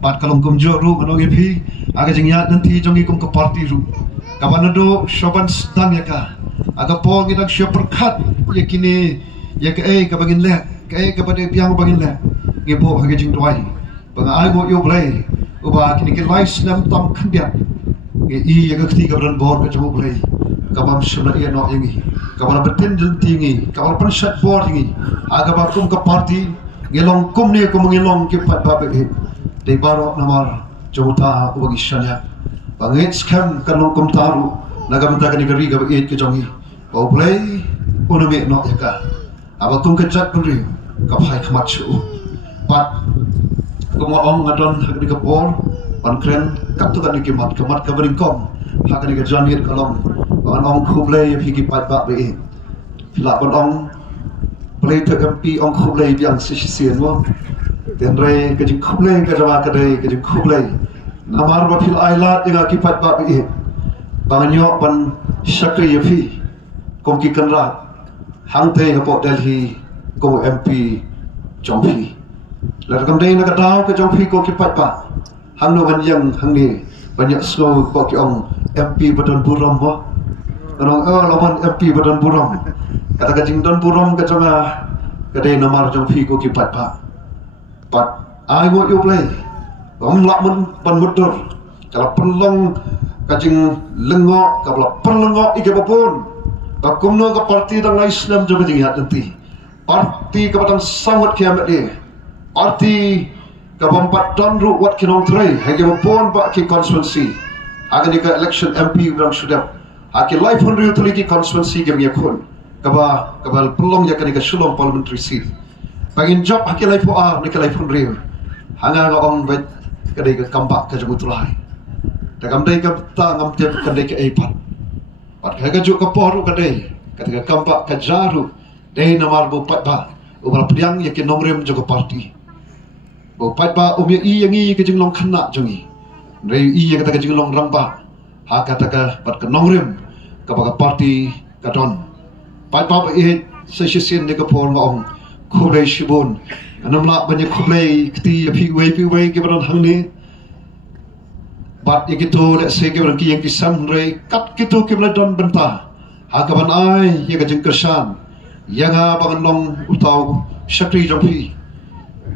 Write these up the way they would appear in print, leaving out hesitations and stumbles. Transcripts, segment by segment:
Pat kalong kum jo ru kanong epi aga jing yat nanti jongi kum ke party ru kabanado shoban sedang ya ka aga pol kita siap perkat ya kini ya ke kabangin le ke kepada piang bangin le ngebo aga jing tuai bang ai mo yo play uba kini ke live snam tam khandia i ya ke tiga bulan bor ke jemu play kabam shuna ya no yangi kabala betin tingi kabala pensat bor tingi aga ba kum ke party ngelong kum ni kum ngelong ke pat ba be de baro namar jota ubagi shanya bangit skam kanong kum taru nagam ta kani gari ga it ke jongi bau play uname no yaka aba kum ke chat puri ka phai khmat chu pat kum ong ngadon hagni ka por pan kren kap tu kani ke mat ka bring kom hagni ka janir kalong ban ong khuble phigi pat ba be phila ban ong play to mp ong khuble biang sisien mo dan re kejing kublai ke jama kedai kejing kublai namar bafil ailat dengan kipat bab ini banganyo pan syakri yafi kom ki kanra hangte hapo Delhi ko MP jongfi la kam dei na kadau ke jongfi ko kipat ba hangno ban yang hangni banyak slow ko ki ong MP badan buram bo orang lawan MP badan buram kata kejing don buram ke jama kedai namar jongfi ko kipat ba But I want you play. Lak mun pan mudur. Kalau perlong kajing lengok, kalau perlengok ike papun. Bakumno ke parti dang Islam juga tinggal nanti. Parti ke batang sawat kiamat dia. Parti ke bampat donru wat kinong tray. Hage papun pak ki constituency. Agan ika election MP ulang sudah. Hake life hundred tuli ki constituency game yakun. Kabal perlong yakan ika sulong parliamentary seat. Bangin job hakil life ni ke life real hanga ga ong bet kadai ke kampak ke jemutulai da kamdai ke ta ngam te kadai ke eipat pat ka ju ke poru kadai ketika kampak ke jaru dei namar bu pat ba ubal priang yakin nomrem jo ke parti bu pat ba umi i yangi ke jinglong khana jongi rei i kata ke jinglong ramba ha kata ka pat ke nomrem ke ba parti kadon pat ba e sesien ne ke por ngong kublai shibun anamla banyak kublai keti piwai keberan hangni bat ikitu lek se keberan ki yang kisam rei kat kitu keberan don benta hakaban ai ya ka jengkersan yang bangan long utau syakri jompi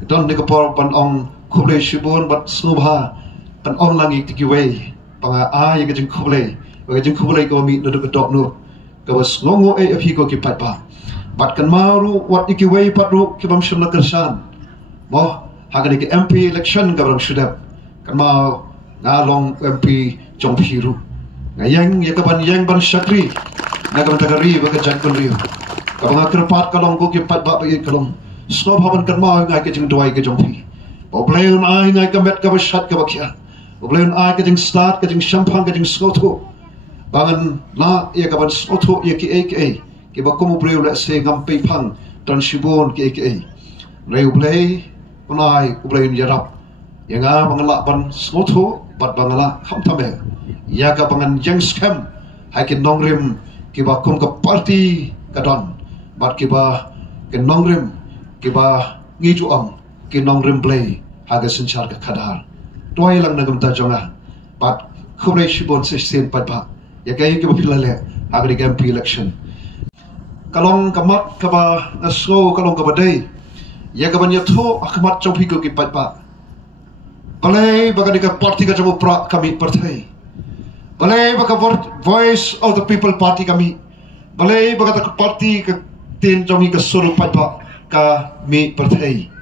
don ne kapor pan ong kublai shibun bat subha pan ong langi tikiwai panga ai ya ka jeng kublai ko mi no dok no ka was ngongo e api ko ki pat ba Bat kan maru wat iki way patru kibam shimna kersan. Mo hagan iki MP election kabrang shudap. Kan mau ngalong MP jongpiru. Ngayang yakaban yang ban syakri. Nagam tagari baka jangkon riu. Kabang akerpat kalong ko kipat ba bagi kalong. Snob haban kan mau ngai ke jeng duai ke jongpi. Obleun ai ngai kamet ka bashat ka bakya. Obleun ai ke jeng start ke jeng champang ke jeng skoto. Bangan la yakaban skoto yaki aka. Kiba kumu breu lek se ngampai pang dan shibon ke reu play unai ublay yarap yang bangalak ban smoto bat bangala kham tame ya ka bangan jeng scam hakin nongrim kiba kum ke parti kadon bat kiba ke nongrim kiba ngiju ang ki nongrim play haga senchar ka khadar toy lang nagam ta jonga bat khubre shibon se sen pat ba ya kay kiba pilale haga di MP election kalong kamat kaba nasko kalong kabadai ya kaban yato akamat jompi ko kipat pa balai baga dika parti ka jamu pra kami partai balai baga voice of the people party kami balai baga tak parti ka tin jomi ka suru pat pa ka mi partai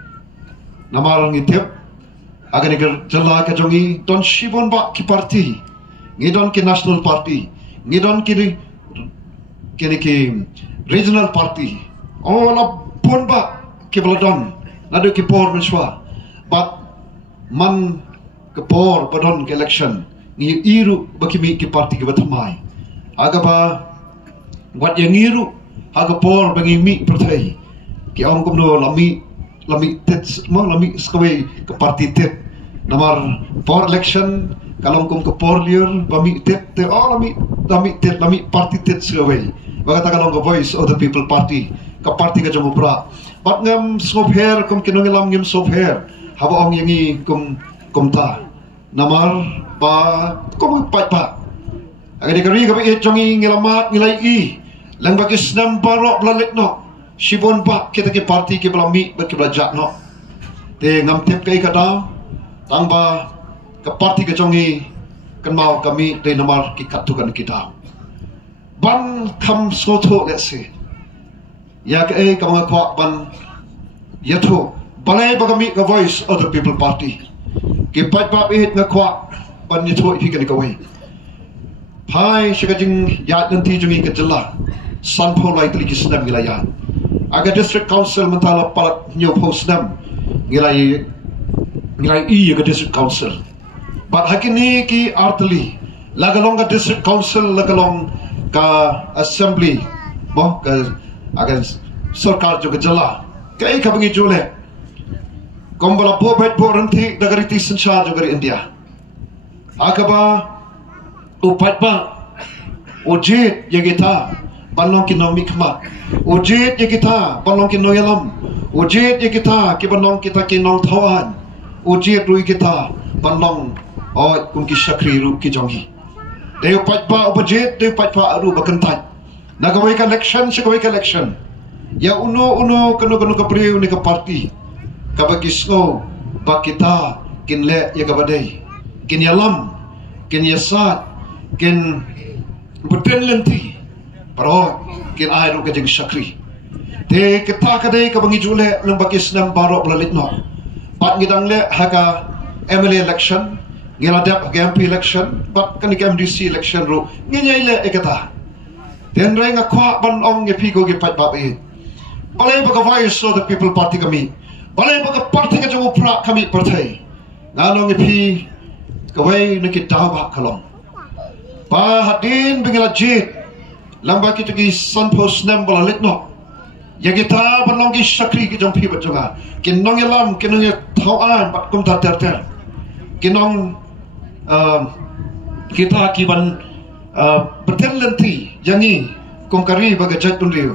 namarang itip aga dika jala ka jomi don shibon ba ki parti ngidon ki national party ngidon ki regional party la pun ba ke baladon nadu ki por menswa but man ke por badon ke election ngi iru bakimi ki party ke batmai aga ba wat yang iru aga por bangi mi partai ki ong kumno lami tet mo lami skawe ke party tet namar por election kalong kum ke por liur bami tet te lami tet lami party tet skawe Bagata kalong ka voice of the people party ka party ka jamu pra bat ngam sop hair kum kinong lam ngim sop hair haba ong yangi kum komta namar ba kom pat pa agadi kari ka e jongi ngelamat ngilai i lang bagi snam barok blalet no sibon pa kita ke parti ke belami bagi belajak no te ngam tep kai kata tangba ke parti ke jongi kan mau kami de namar ki katukan kita ban kam soto let's say ya ke ka mga kwa ban yato balai bagami ka voice of the people party ke pat pa it nga kwa ban yato ipi kan ka way pai shikajing ya nanti jungi ke jela sanpo lai tli kisnam gilaya aga district council mentala palat nyo posnam ngilai i aga district council but hakini ki artli lagalong ka district council lagalong ka assembly mo ka aga sarkar jo jala kai ka bangi jule kombala po bet po ranti dagariti sancha jo gari India akaba upat ba ojit yagita balong kinomi kma ojit yagita balong kinoyalam ojit yagita ki balong kita kinong thawan ojit rui kita balong oi kum ki shakri ru ki jongi de upat ba ojit de upat ba ru bakantai nagawai ka election sigawai ka election ya uno kanu kapriu ni ka party kabagisno bakita kinle ya kabadai kin yalam kin yasat kin bertenlenti pero kin airu ka jing shakri te kita kadai ka bangi jule nang bagis nam baro blalit no pat ngidang le haga MLA election ngiladap haga MP election pat kan ka MDC election ro nginyai le ekata den reng akwa ban ong nge pigo ge pat babe balai baga voice of the people party kami balai baga party ka jong pra kami partai nganong nge pi kawai nakit dawa kalong pa hadin bingila jit lamba kita ki sanpos nam balalit no ya kita balong ki shakri ki jong pi bajonga kinong yalam kinong thawan bat kum ta ter kinong kita ki ban bertenlenti yangi kongkari baga jatun riu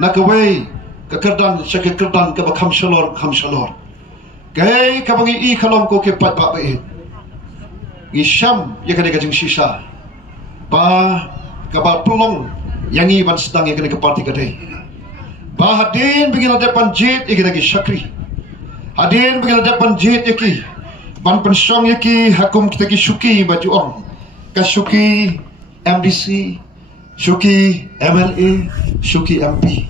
nakawai kekerdan syakirdan ke bakam shalor gay kabangi i kalom ko ke pat ba be isham ya kene kajing shisha ba kabal pelong yangi ban sedang ya kene ke parti kadai ba hadin bigila depan jit iki lagi syakri hadin bigila depan jit iki ban pensong iki hakum kita ki syuki baju ong kasuki MDC syuki MLA syuki MP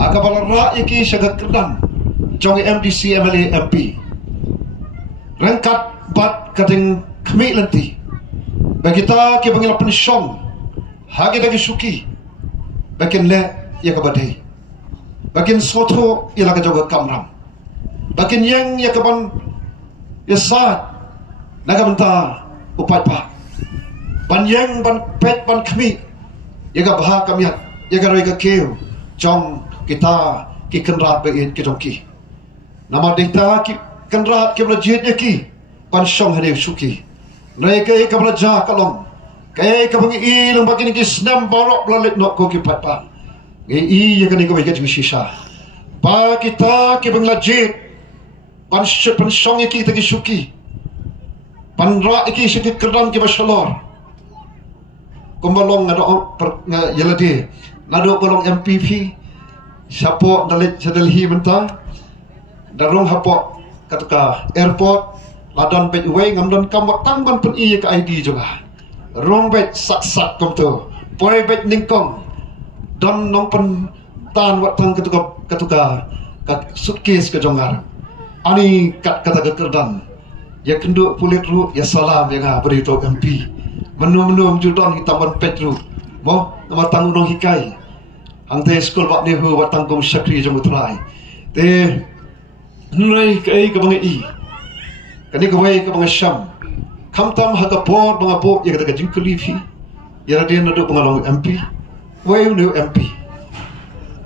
akabalara iki syagat kedang jong MDC MLA MP rangkat bat kading kami lenti bagi kita ki bangila pensong hagi dagi syuki bakin le ya kabadai bakin soto ya laga joga kamram bakin yang ya kaban ya saat naga benta upat pa ban yang ban pet ban kami ya ga baha kami ya ga roi ga keu jong kita ki kenrat bein ki jong ki nama dita ki kenrat ki belajit ya ki ban song hade syuki rei ke ka belajar kalong ke ka bangi i long bakin ki snam barok blalit nok ko ki pat pa nge i ya ga ni ko ga jing shisha ba kita ki belajit ban song ya ki ta ki syuki ban ra ki syuki kedam ki bashalor kumbalong ngado yeladi nado kolong MPP sapo dalit Delhi menta darong hapo katuka airport ladon bet way ngamdon kamot tangban pun iya ka ID juga rong bet sak komto poi bet ningkong don nong pun tan wat tang katuka kat suitcase ke jongar ani kat kata kerdan ya kendu pulit ru ya salam ya nga berito MP menum judon hitaman petru mo nama tangunong hikai angte skol bak nehu watang kum syakri jamutrai te nrai kai ka bangi i kani ka wai ka bangi syam kamtam haga por banga po ya kata jingkuli fi ya radin nadu bangalong MP wai nu MP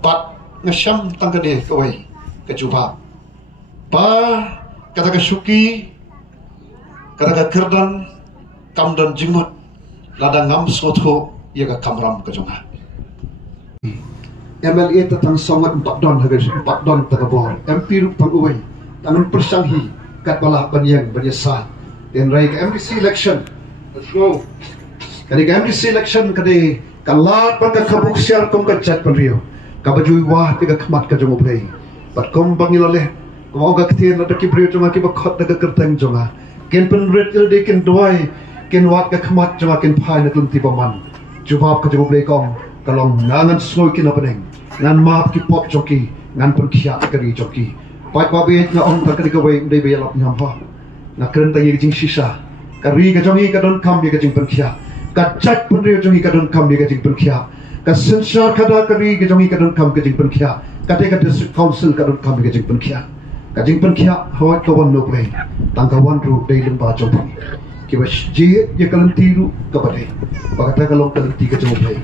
bat ngasham tangkane ka wai ka juba pa kata ka syuki kata ka kerdan kamdan jingmut ladang ngam soto ya ka kamram ka jonga MLA tatang songat 4 don hagas 4 don tagabor MP rup pang uway tangan persanghi kat balak banyang banyasat. Dan rai ke MDC election. Let's go. Kadi ke MDC election kadi kalat pan ka kabuk siar kom ka chat pan rio. Ka bajui wah tiga kemat ka jongo play. Pat kom bangilale. Kom oga ktir na ki brio jonga ki bakot na ka kerteng jonga. Ken pen red de ken doi ken wat ka kemat jonga ken pai na klum tipaman. Jawab ka jongo play kom kalong ngangan snoy kin opening. Ngan map ki pop joki ngan pen khia kari joki. Pai pa be na on ka kadi ka wei de be lap nyam pa. Na kren ta ye jing sisa. Kari ka jongi ka don kam ye ka jing pen khia. Ka chat pen rio jongi ka don kam ye ka jing pen khia. Ka sensor kada kari ka jongi ka don kam ka jing pen khia. Ka te ka district council ka don kam ka jing pen khia. Ka jing pen khia hawat ka wan no play. Tang ka wan ru de lim ba jong. Ki wa ji ye ka lan ti ru ka ba de. Ba ka ta ka long ka lan ti ka jong play.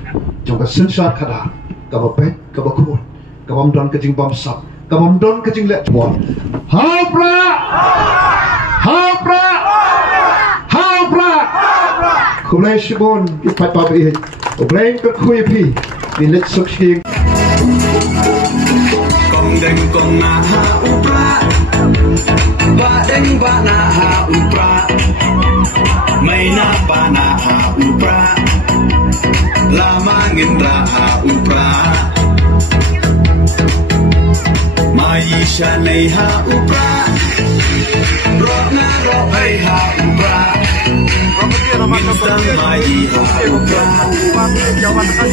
Jong ka sensor kada ka ba pet ka ba khon. Ka bam don ka jing bam sap. Ka bam don ka jing let ball. Hapra! Hapra! Hapra! Kulay shibon ipat pa be. Obleng ka kuy pi. Ni let sok shing. Kong deng kong na ha upra. Ba deng ba na ha upra. May na pa na ha upra. Lamangin ra ha upra. Maisha nay ha upra. Ro na ro ay ha upra. Minsan mai ha upra.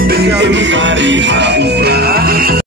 Bengim kari ha upra.